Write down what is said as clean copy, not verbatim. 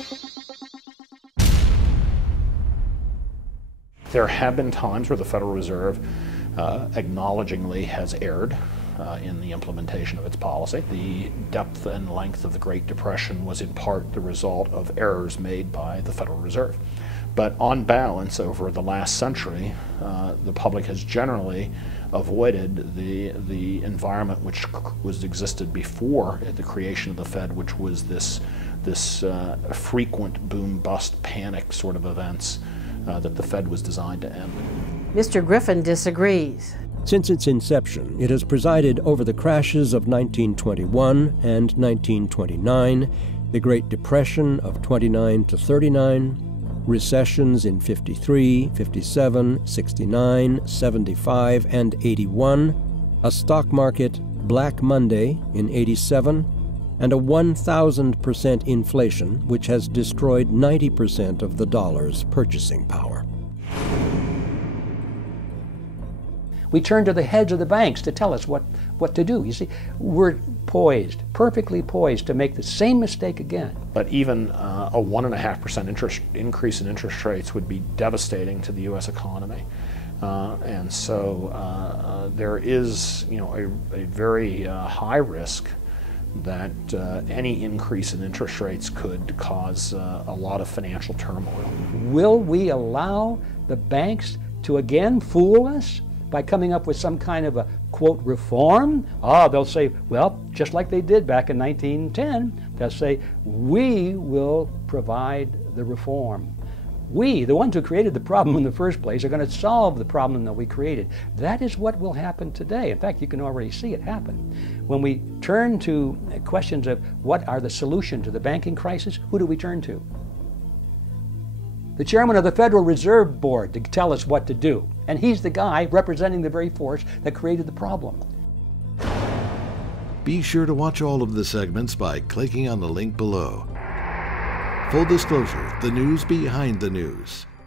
There have been times where the Federal Reserve acknowledgingly has erred in the implementation of its policy. The depth and length of the Great Depression was in part the result of errors made by the Federal Reserve. But on balance, over the last century, the public has generally avoided the environment which existed before the creation of the Fed, which was this frequent boom-bust panic sort of events that the Fed was designed to end. Mr. Griffin disagrees. Since its inception, it has presided over the crashes of 1921 and 1929, the Great Depression of 29 to 39, recessions in 53, 57, 69, 75, and 81, a stock market Black Monday in 87, and a 1,000% inflation which has destroyed 90% of the dollar's purchasing power. We turn to the heads of the banks to tell us what to do. You see, we're poised, perfectly poised to make the same mistake again. But even a 1.5% increase in interest rates would be devastating to the U.S. economy. And so there is, a very high risk that any increase in interest rates could cause a lot of financial turmoil. Will we allow the banks to again fool us by coming up with some kind of a, quote, reform? They'll say, well, just like they did back in 1910, they'll say, we will provide the reform. We, the ones who created the problem in the first place, are going to solve the problem that we created. That is what will happen today. In fact, you can already see it happen. When we turn to questions of what are the solution to the banking crisis, who do we turn to? The chairman of the Federal Reserve Board to tell us what to do. And he's the guy representing the very force that created the problem. Be sure to watch all of the segments by clicking on the link below. Full disclosure, the news behind the news.